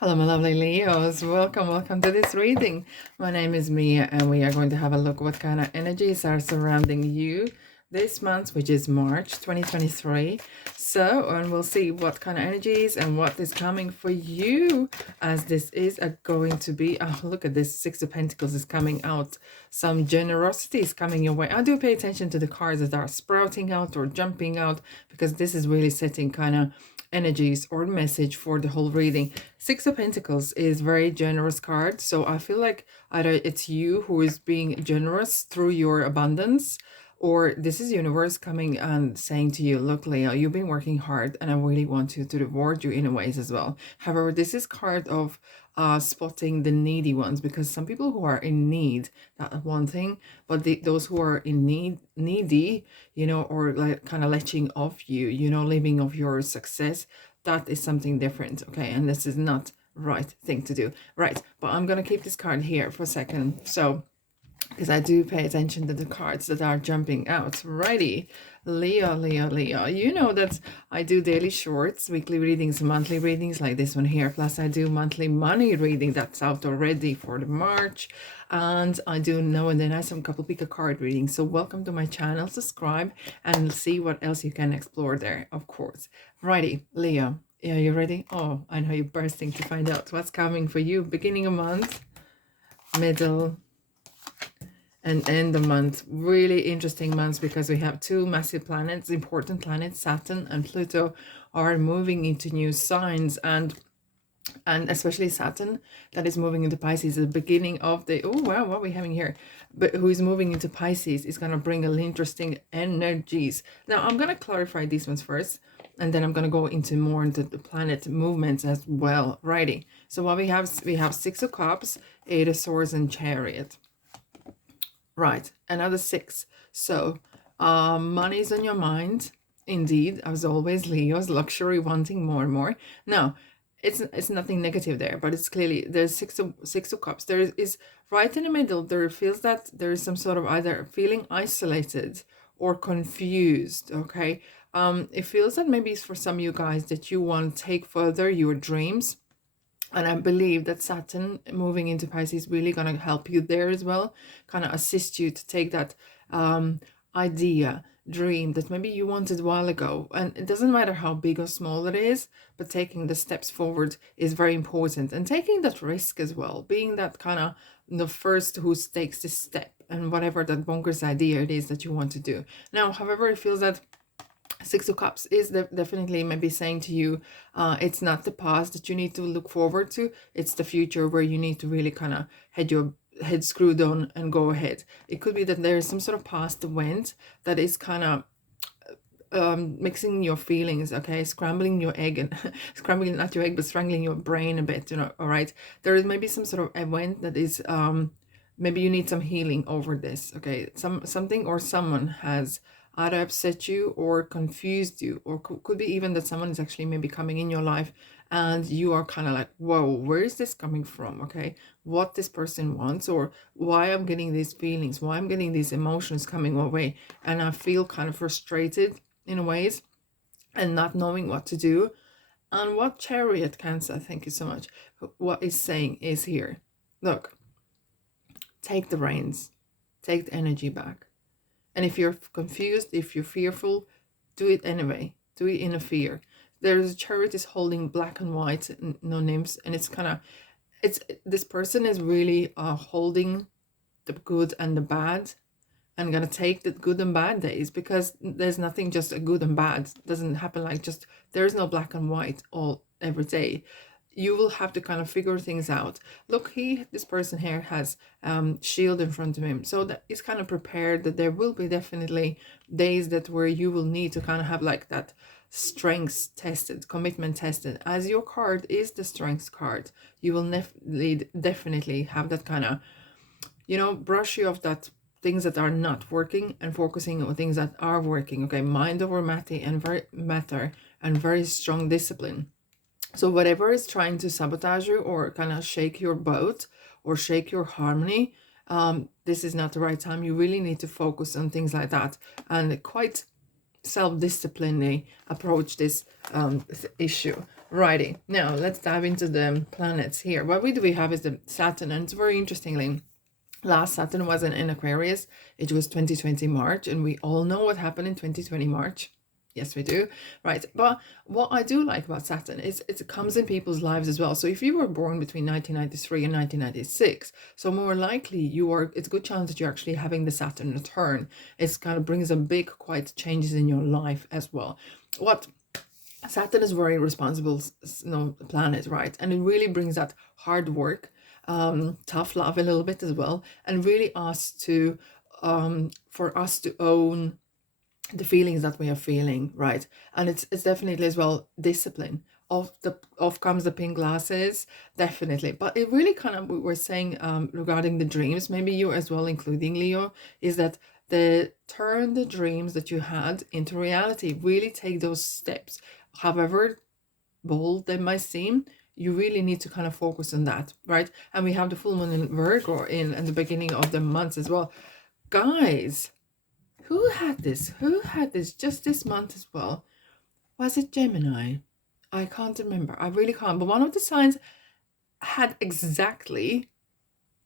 Hello, my lovely Leos. Welcome to this reading. My name is Mia, and we are going to have a look what kind of energies are surrounding you this month, which is March 2023. And we'll see what kind of energies and what is coming for you, as this is going to be. Oh, look at this! Six of Pentacles is coming out. Some generosity is coming your way. I do pay attention to the cards that are sprouting out or jumping out, because this is really setting kind of energies or message for the whole reading. Six of Pentacles is very generous card, so I feel like either it's you who is being generous through your abundance, or this is universe coming and saying to you, look, Leo, you've been working hard and I really want to reward you in a ways as well. However, this is card of spotting the needy ones, because some people who are in need, that one thing, but those who are in needy, or like kind of letting off you, living off your success, that is something different. Okay, and this is not right thing to do, right? But I'm gonna keep this card here for a second, so because I do pay attention to the cards that are jumping out. Righty, Leo, you know that I do daily shorts, weekly readings, monthly readings like this one here, plus I do monthly money reading that's out already for the March, and I do now and then I some couple pick a card readings. So welcome to my channel, subscribe and see what else you can explore there, of course. Righty, Leo, are you ready? Oh, I know you're bursting to find out what's coming for you. Beginning of month, middle, and end the month. Really interesting months, because we have two massive planets, important planets, Saturn and Pluto, are moving into new signs, and especially Saturn, that is moving into Pisces at the beginning of the, oh wow, what are we having here? But who is moving into Pisces is going to bring a interesting energies. Now I'm going to clarify these ones first, and then I'm going to go into more into the planet movements as well. Righty, so what we have Six of Cups, Eight of Swords, and Chariot. Right, another six. So money's on your mind, indeed, as always. Leo's luxury, wanting more and more. Now it's nothing negative there, but it's clearly there's six of cups. There is right in the middle, there feels that there is some sort of either feeling isolated or confused. Okay, it feels that maybe it's for some of you guys that you want to take further your dreams. And I believe that Saturn moving into Pisces is really going to help you there as well, kind of assist you to take that idea, dream that maybe you wanted a while ago. And it doesn't matter how big or small it is, but taking the steps forward is very important. And taking that risk as well, being that kind of the first who takes this step and whatever that bonkers idea it is that you want to do. Now, however, it feels that Six of Cups is definitely maybe saying to you, it's not the past that you need to look forward to, it's the future where you need to really kind of head screwed on and go ahead. It could be that there is some sort of past event that is kind of mixing your feelings, okay, scrambling your egg, and scrambling not your egg but strangling your brain a bit, all right. There is maybe some sort of event that is maybe you need some healing over this, okay. Something or someone has either upset you or confused you, or could be even that someone is actually maybe coming in your life and you are kind of like, whoa, where is this coming from? Okay, what this person wants, or why I'm getting these feelings, why I'm getting these emotions coming my way, and I feel kind of frustrated in ways and not knowing what to do. And what Chariot, Cancer, thank you so much, what is saying is here, look, take the reins, take the energy back. And if you're confused, if you're fearful, do it anyway. Do it in a fear. There's a Chariot is holding black and white, no nymphs, and it's kind of, this person is really holding the good and the bad, and gonna take the good and bad days, because there's nothing just a good and bad. It doesn't happen like just, there's no black and white all every day. You will have to kind of figure things out. Look, this person here has shield in front of him, so that is kind of prepared that there will be definitely days that where you will need to kind of have like that strength tested, commitment tested. As your card is the strength card, you will definitely have that kind of, brush you off that things that are not working and focusing on things that are working. Okay, mind over matter and very strong discipline. So whatever is trying to sabotage you or kind of shake your boat or shake your harmony, this is not the right time. You really need to focus on things like that and quite self-disciplinedly approach this issue. Righty, now let's dive into the planets here. What we do we have is the Saturn, and it's very interestingly, last Saturn was in Aquarius. It was 2020 March, and we all know what happened in 2020 March. Yes, we do. Right. But what I do like about Saturn is it comes in people's lives as well. So if you were born between 1993 and 1996, so more likely it's a good chance that you're actually having the Saturn return. It's kind of brings a big, quite changes in your life as well. What Saturn is very responsible, planet, right? And it really brings that hard work, tough love a little bit as well, and really for us to own the feelings that we are feeling, right? And it's definitely as well discipline. Off comes the pink glasses, definitely. But it really kind of we were saying regarding the dreams, maybe you as well, including Leo, is that turn the dreams that you had into reality. Really take those steps. However bold they might seem, you really need to kind of focus on that, right? And we have the full moon in Virgo in the beginning of the month as well. Guys, who had this? Who had this just this month as well? Was it Gemini? I can't remember. I really can't. But one of the signs had exactly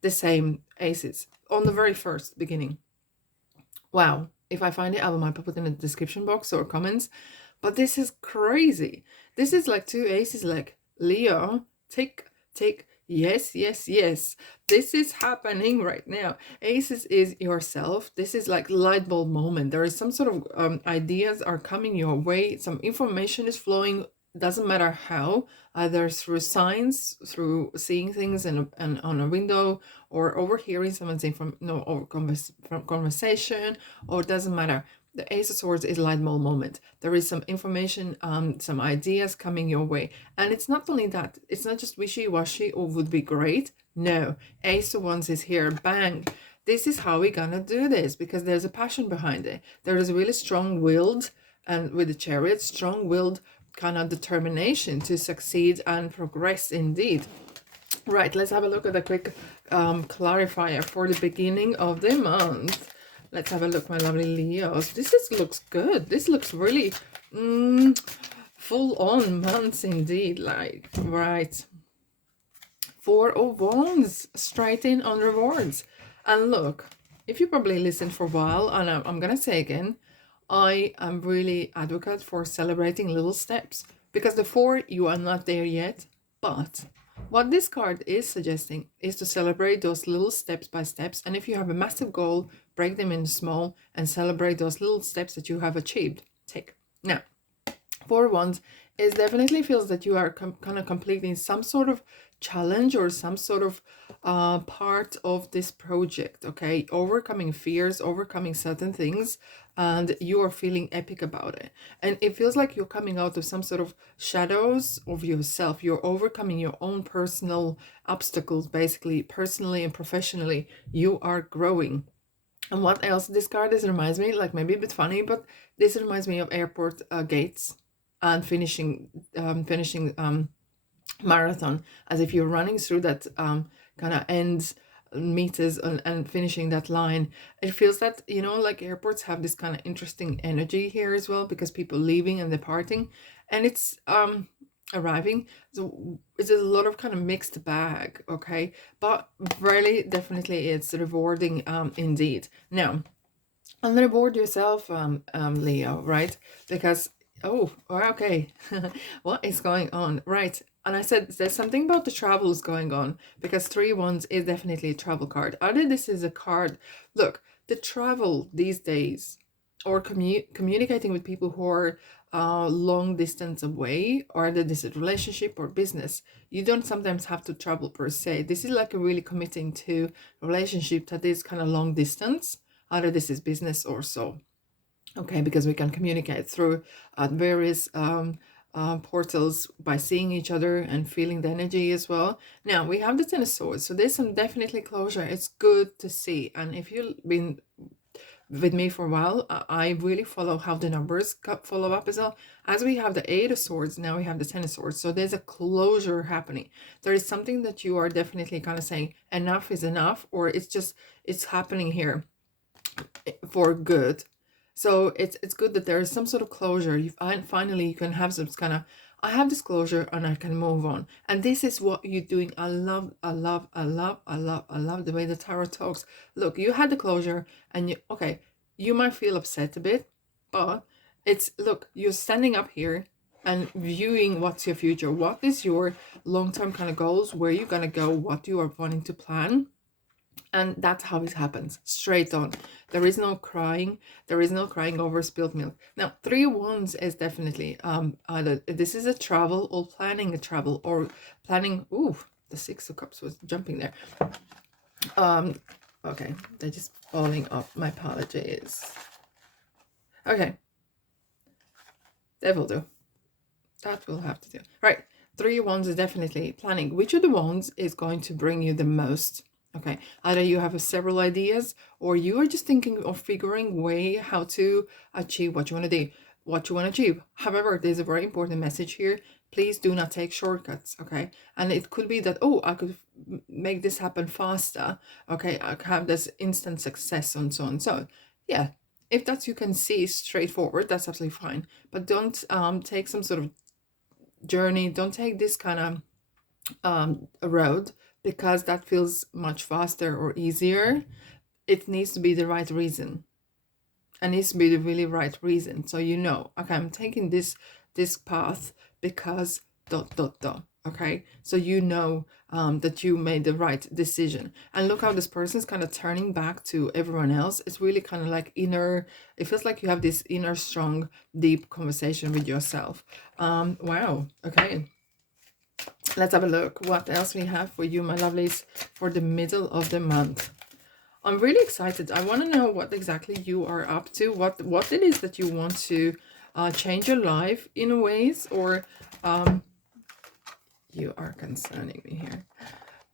the same aces on the very first beginning. Wow. If I find it, I might put it in the description box or comments. But this is crazy. This is like two aces, like Leo, take, yes, yes, yes. This is happening right now. Aces is yourself. This is like light bulb moment. There is some sort of ideas are coming your way. Some information is flowing. Doesn't matter how, either through signs, through seeing things and on a window, or overhearing someone saying or from conversation, or it doesn't matter. The Ace of Swords is light bulb moment. There is some information, some ideas coming your way. And it's not only that, it's not just wishy-washy or would be great. No, Ace of Wands is here, bang. This is how we're gonna do this, because there's a passion behind it. There is a really strong-willed, and with the Chariot, strong-willed kind of determination to succeed and progress indeed. Right, let's have a look at a quick clarifier for the beginning of the month. Let's have a look, my lovely Leos. Looks good. This looks really full on months indeed. Like, right. 4 of Wands, straight in on rewards. And look, if you probably listened for a while, and I'm going to say again, I am really advocate for celebrating little steps. Because the 4, you are not there yet. But what this card is suggesting is to celebrate those little steps by steps. And if you have a massive goal, break them into small and celebrate those little steps that you have achieved. Take. Now, 4 Wands is definitely feels that you are kind of completing some sort of challenge or some sort of part of this project, okay? Overcoming fears, overcoming certain things, and you are feeling epic about it. And it feels like you're coming out of some sort of shadows of yourself. You're overcoming your own personal obstacles, basically, personally and professionally. You are growing. And what else? This card reminds me, like maybe a bit funny, but this reminds me of airport gates and finishing marathon, as if you're running through that kind of end meters and finishing that line. It feels that, like airports have this kind of interesting energy here as well, because people leaving and departing, and it's arriving. So it's a lot of kind of mixed bag, okay? But really, definitely it's rewarding indeed. Now, and reward yourself, Leo, right? Because, okay, what is going on? Right. And I said there's something about the travels going on, because 3 Wands is definitely a travel card. Either this is a card, look, the travel these days, or communicating with people who are long distance away, or that this is relationship or business. You don't sometimes have to travel per se. This is like a really committing to a relationship that is kind of long distance. Either this is business or so. Okay, because we can communicate through various portals by seeing each other and feeling the energy as well. Now we have the Ten of Swords, so there's some definitely closure. It's good to see. And if you've been with me for a while, I really follow how the numbers follow up as well. As we have the 8 of Swords, now we have the 10 of Swords. So there's a closure happening. There is something that you are definitely kind of saying enough is enough, or it's happening here for good. So it's good that there is some sort of closure. Finally you can have some kind of I have this closure and I can move on. And this is what you're doing. I love, I love, I love, I love, I love the way the tarot talks. Look, you had the closure and you, okay, you might feel upset a bit, but it's, look, you're standing up here and viewing what's your future. What is your long-term kind of goals? Where you're going to go? What you are wanting to plan? And that's how it happens, straight on. There is no crying. There is no crying over spilled milk. Now, 3 wands is definitely either this is a travel or planning a travel or planning. Ooh, the 6 of cups was jumping there. Okay, they're just falling off. My apologies. Okay, that will do. That will have to do. Right, 3 wands is definitely planning. Which of the wands is going to bring you the most? Okay, either you have several ideas or you are just thinking of figuring way how to achieve what you want to do, what you want to achieve. However, there's a very important message here. Please do not take shortcuts, okay? And it could be that, oh, I could make this happen faster, okay? I could have this instant success and so on. So, yeah, if that's you can see straightforward, that's absolutely fine. But don't take some sort of journey. Don't take this kind of road because that feels much faster or easier. It needs to be the right reason. It needs to be the really right reason. So you know, okay, I'm taking this path because ... Okay, so you know that you made the right decision. And look how this person's kind of turning back to everyone else. It's really kind of like inner, it feels like you have this inner strong deep conversation with yourself. Wow, okay, let's have a look what else we have for you, my lovelies, for the middle of the month. I'm really excited. I want to know what exactly you are up to, what it is that you want to change your life in ways, or you are concerning me here.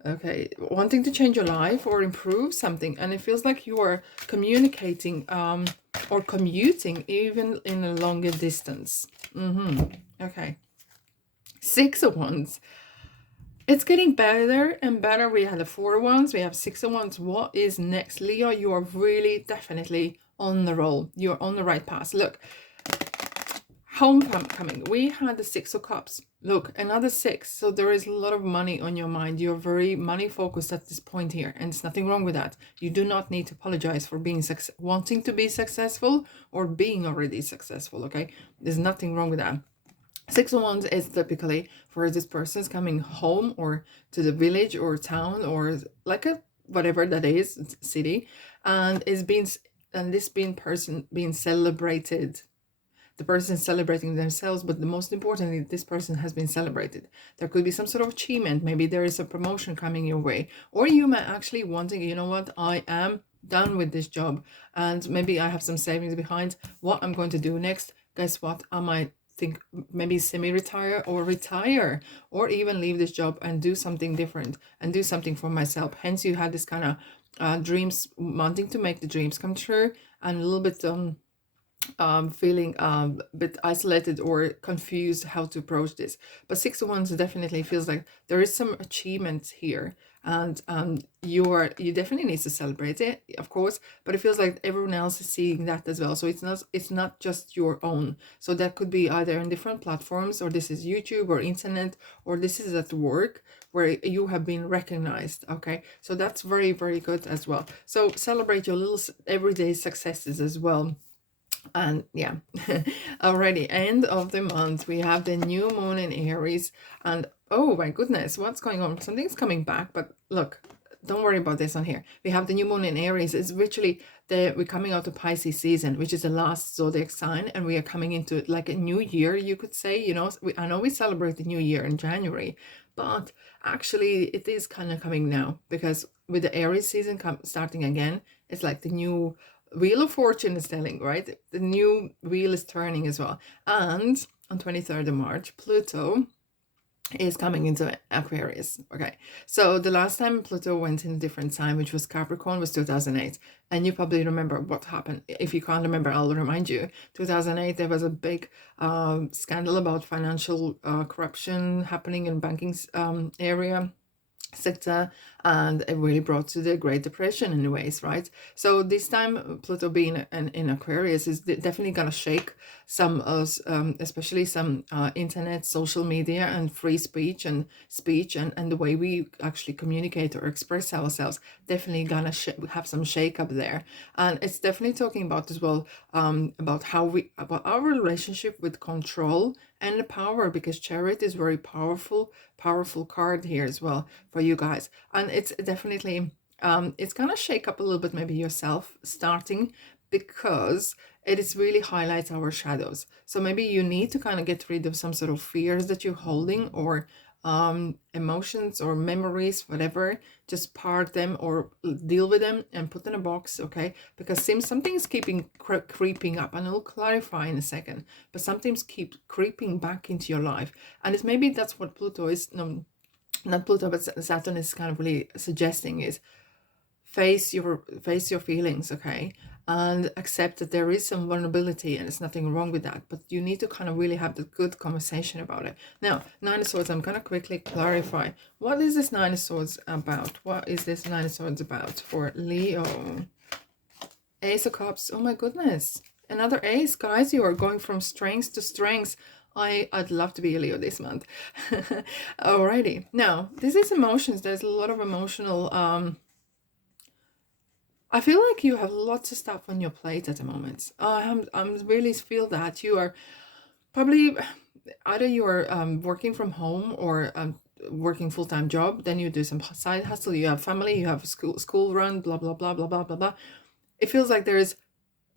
Okay, wanting to change your life or improve something, and it feels like you are communicating or commuting even in a longer distance. Okay, 6 of Wands. It's getting better and better. We had the 4 wands, we have 6 of wands. What is next, Leo? You are really definitely on the roll. You're on the right path. Look, homecoming. We had the 6 of cups. Look, another 6. So there is a lot of money on your mind. You're very money focused at this point here, and there's nothing wrong with that. You do not need to apologize for being wanting to be successful or being already successful. Okay, there's nothing wrong with that. 6 of Wands is typically for this person's coming home or to the village or town or like a whatever that is, city, and this person being celebrated. The person is celebrating themselves, but the most importantly, this person has been celebrated. There could be some sort of achievement. Maybe there is a promotion coming your way, or you might actually wanting, you know what, I am done with this job and maybe I have some savings behind what I'm going to do next. Guess what? I might think maybe semi-retire or retire, or even leave this job and do something different and do something for myself. Hence you had this kind of dreams, wanting to make the dreams come true, and a little bit feeling a bit isolated or confused how to approach this. But 6 of Wands definitely feels like there is some achievement here, and you definitely need to celebrate it, of course, but it feels like everyone else is seeing that as well. So it's not just your own. So that could be either on different platforms, or this is YouTube or internet, or this is at work where you have been recognized. Okay, so that's very, very good as well. So celebrate your little everyday successes as well. And yeah, already end of the month, we have the new moon in Aries, and oh my goodness, what's going on? Something's coming back, but look, don't worry about this on here. We have the new moon in Aries. It's literally we're coming out of Pisces season, which is the last zodiac sign, and we are coming into like a new year, you could say. You know, I know we celebrate the new year in January, but actually it is kind of coming now, because with the Aries season starting again, it's like the new Wheel of Fortune is telling, right? The new wheel is turning as well. And on 23rd of March, Pluto is coming into Aquarius. Okay, so the last time Pluto went in a different sign, which was Capricorn, was 2008. And you probably remember what happened. If you can't remember, I'll remind you. 2008, there was a big scandal about financial corruption happening in banking area. sector, and it really brought to the Great Depression in ways, right? So this time Pluto being in Aquarius is definitely gonna shake some of especially some internet, social media, and free speech and the way we actually communicate or express ourselves. Definitely gonna have some shake up there. And it's definitely talking about as well about about our relationship with control and the power, because Chariot is very powerful card here as well for you guys. And it's definitely it's gonna shake up a little bit maybe yourself starting, because it is really highlights our shadows. So maybe you need to kind of get rid of some sort of fears that you're holding, or emotions or memories, whatever. Just park them or deal with them and put in a box, okay? Because seems something is keeping creeping up, and I'll clarify in a second, but sometimes keep creeping back into your life. And it's maybe that's what Pluto is, no, not Pluto, but Saturn is kind of really suggesting is face your feelings, okay? And accept that there is some vulnerability and there's nothing wrong with that, but you need to kind of really have the good conversation about it. Now, Nine of Swords, I'm gonna quickly clarify, what is this Nine of Swords about? What is this Nine of Swords about for Leo? Ace of Cups. Oh my goodness, another ace, guys. You are going from strengths to strengths. I'd love to be a Leo this month. Alrighty, now this is emotions. There's a lot of emotional I feel like you have lots of stuff on your plate at the moment. I'm really feel that you are probably either you're working from home, or working full-time job, then you do some side hustle, you have family, you have school run, blah blah blah blah blah blah blah. It feels like there's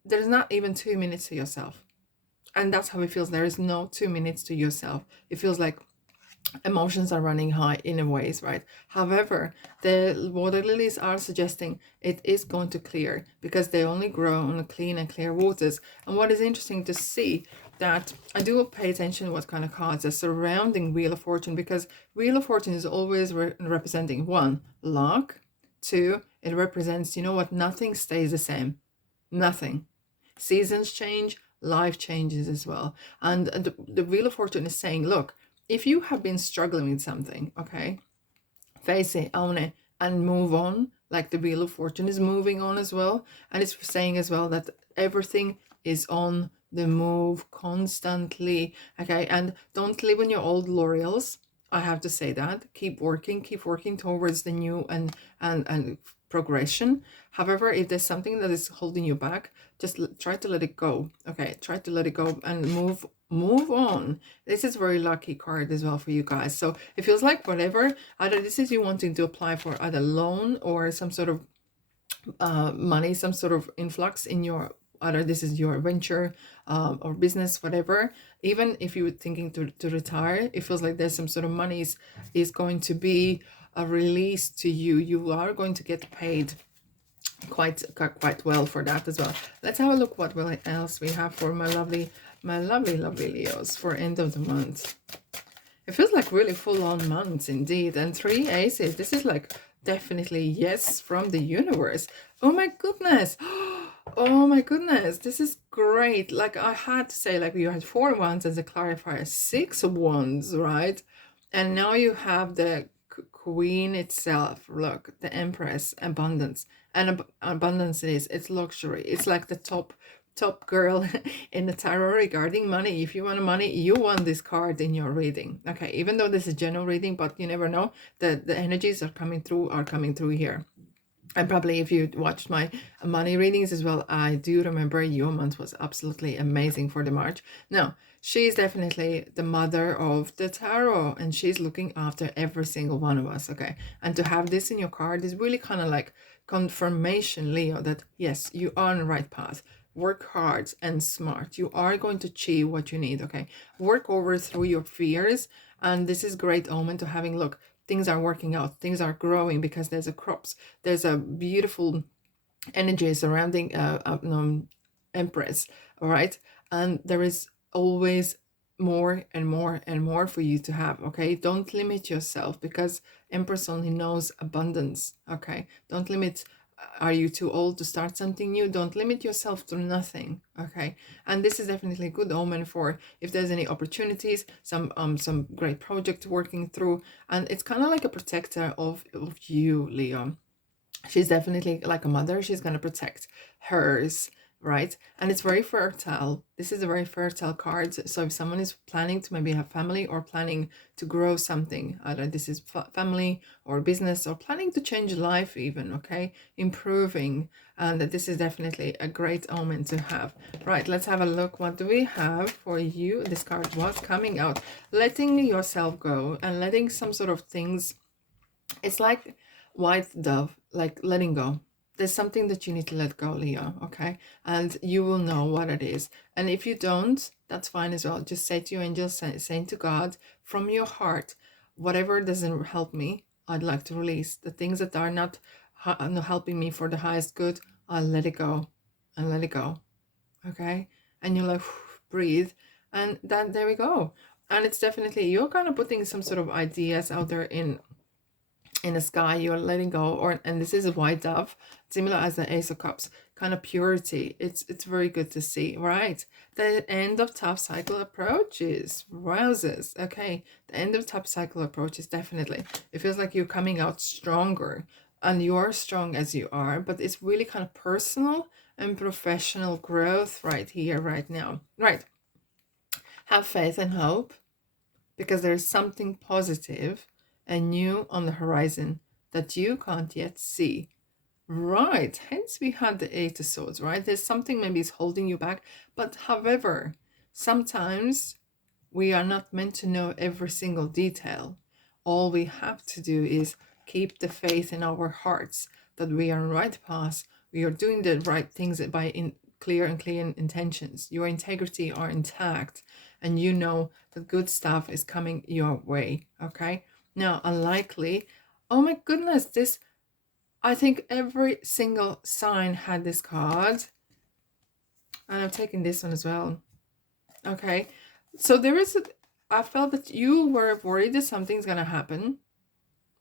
not even 2 minutes to yourself, and that's how it feels. There is no 2 minutes to yourself. It feels like emotions are running high in a ways, right? However, the water lilies are suggesting it is going to clear, because they only grow on clean and clear waters. And what is interesting to see, that I do pay attention to what kind of cards are surrounding Wheel of Fortune, because Wheel of Fortune is always representing, one, luck, two, it represents, you know what, nothing stays the same. Nothing. Seasons change, life changes as well. And the Wheel of Fortune is saying, look, if you have been struggling with something, okay, face it, own it, and move on. Like the Wheel of Fortune is moving on as well. And it's saying as well that everything is on the move constantly, okay? And don't live on your old laurels. I have to say that. Keep working towards the new and progression. However, if there's something that is holding you back, just try to let it go. Okay, try to let it go and move on. This is a very lucky card as well for you guys. So it feels like whatever, either this is you wanting to apply for either loan or some sort of money, some sort of influx in your, either this is your venture or business, whatever. Even if you're thinking to retire, it feels like there's some sort of money is going to be released to you. You are going to get paid quite well for that as well. Let's have a look what else we have for my lovely Leos for end of the month. It feels like really full-on months indeed. And 3 aces. This is like definitely yes from the universe. Oh my goodness. Oh my goodness. This is great. Like I had to say, like you had 4 wands as a clarifier, 6 wands, right? And now you have the Queen itself. Look, the Empress, abundance. And abundance it's luxury. It's like the top girl in the tarot regarding money. If you want money, you want this card in your reading. Okay, even though this is general reading, but you never know, the energies are coming through here. And probably if you watched my money readings as well, I do remember your month was absolutely amazing for the March. Now, she's definitely the mother of the tarot, and she's looking after every single one of us, okay? And to have this in your card is really kind of like confirmation, Leo, that yes, you are on the right path. Work hard and smart. You are going to achieve what you need, okay? Work over through your fears, and this is great omen to having, look, things are working out, things are growing, because there's a crops, there's a beautiful energy surrounding Empress, all right? And there is always more and more and more for you to have, okay? Don't limit yourself, because Empress only knows abundance, okay? Don't limit Are you too old to start something new? Don't limit yourself to nothing, okay? And this is definitely a good omen for if there's any opportunities, some great project working through, and it's kind of like a protector of you, Leo. She's definitely like a mother. She's going to protect hers, right? And it's very fertile. This is a very fertile card. So if someone is planning to maybe have family or planning to grow something, either this is family or business or planning to change life even, okay? Improving. And this is definitely a great omen to have. Right, let's have a look. What do we have for you? This card was coming out. Letting yourself go and letting some sort of things. It's like white dove, like letting go. There's something that you need to let go, Leo, okay? And you will know what it is. And if you don't, that's fine as well. Just say to your angels, say to God from your heart, whatever doesn't help me, I'd like to release. The things that are not helping me for the highest good, I'll let it go and let it go, okay? And you're like, breathe. And that, there we go. And it's definitely, you're kind of putting some sort of ideas out there in the sky. You're letting go, or and this is a white dove, similar as the Ace of Cups, kind of purity. It's very good to see, right? The end of top cycle approaches. Wowzers. Okay, the end of top cycle approaches, definitely. It feels like you're coming out stronger, and you are strong as you are, but it's really kind of personal and professional growth right here, right now. Right. Have faith and hope, because there's something positive and new on the horizon that you can't yet see. Right, hence we had the Eight of Swords, right? There's something maybe is holding you back, but however, sometimes we are not meant to know every single detail. All we have to do is keep the faith in our hearts that we are on the right path. We are doing the right things by clear and clean intentions. Your integrity are intact, and you know that good stuff is coming your way, okay? Now, unlikely, oh my goodness, this, I think every single sign had this card. And I'm taking this one as well. Okay, so there is I felt that you were worried that something's gonna happen.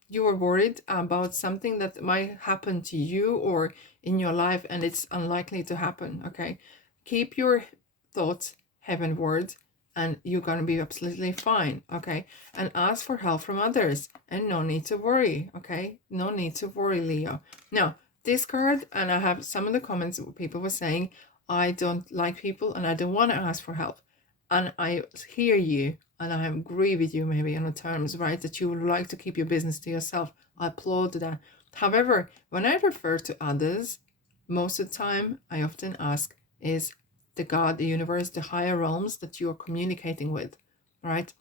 You were worried about something that might happen to you or in your life, and it's unlikely to happen, okay? Keep your thoughts heavenward, and you're gonna be absolutely fine, okay? And ask for help from others, and no need to worry, okay? No need to worry, Leo. Now, this card, and I have some of the comments people were saying, I don't like people and I don't want to ask for help. And I hear you, and I agree with you maybe on the terms, right, that you would like to keep your business to yourself. I applaud that. However, when I refer to others, most of the time I often ask, is the God, the universe, the higher realms that you are communicating with, right?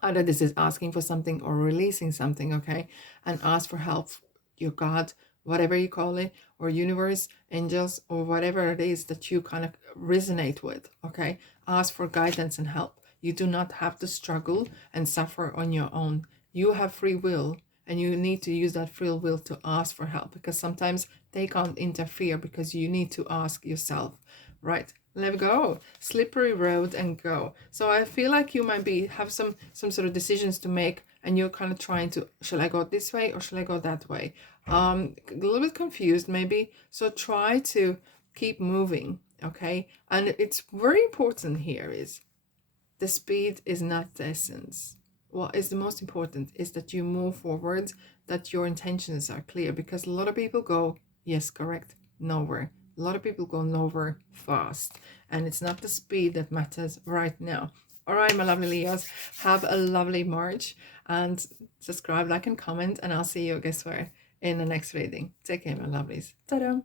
Either this is asking for something or releasing something, okay? And ask for help, your God, whatever you call it, or universe, angels, or whatever it is that you kind of resonate with, okay? Ask for guidance and help. You do not have to struggle and suffer on your own. You have free will, and you need to use that free will to ask for help, because sometimes they can't interfere because you need to ask yourself, right? Let go, slippery road, and go. So I feel like you might have some sort of decisions to make, and you're kind of trying to, shall I go this way or shall I go that way? A little bit confused maybe. So try to keep moving, okay? And it's very important here is the speed is not the essence. What is the most important is that you move forward, that your intentions are clear, because a lot of people go, yes, correct, nowhere. A lot of people go nowhere fast, and it's not the speed that matters right now. All right, my lovely Leos, have a lovely March, and subscribe, like, and comment, and I'll see you, guess where, in the next reading. Take care, my lovelies. Ta-da!